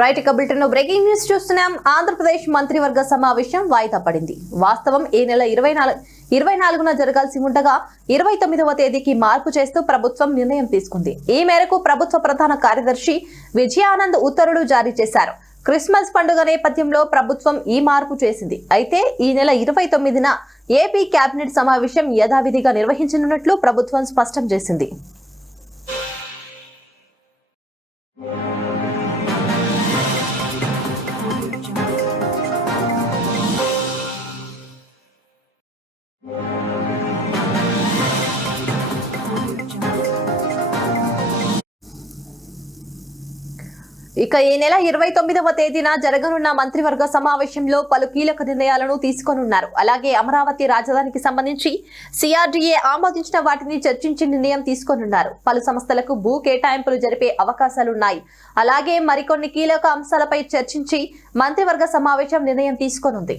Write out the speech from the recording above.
రైట్ ఇక bulletin breaking news చూస్తున్నాం. ఆంధ్రప్రదేశ్ మంత్రివర్గ సమావేశం వాయిదా పడింది. వాస్తవం ఈ నెల 24న జరగాల్సి ఉండగా 29వ తేదీకి మార్పు చేస్తూ ప్రభుత్వం నిర్ణయం తీసుకుంది. ఈ మేరకు ప్రభుత్వ ప్రధాన కార్యదర్శి విజయానంద్ ఉత్తర్వులు జారీ చేశారు. క్రిస్మస్ పండుగ నేపథ్యంలో ప్రభుత్వం ఈ మార్పు చేసింది. అయితే ఈ నెల 29న ఏపీ కేబినెట్ సమావేశం యథావిధిగా నిర్వహించనున్నట్లు ప్రభుత్వం స్పష్టం చేసింది. ఇక ఈ నెల 29వ తేదీన జరగనున్న మంత్రివర్గ సమావేశంలో పలు కీలక నిర్ణయాలను తీసుకోనున్నారు. అలాగే అమరావతి రాజధానికి సంబంధించి సిఆర్డీఏ ఆమోదించిన వాటిని చర్చించి నిర్ణయం తీసుకోనున్నారు. పలు సంస్థలకు భూ కేటాయింపులు జరిపే అవకాశాలున్నాయి. అలాగే మరికొన్ని కీలక అంశాలపై చర్చించి మంత్రివర్గ సమావేశం నిర్ణయం తీసుకోనుంది.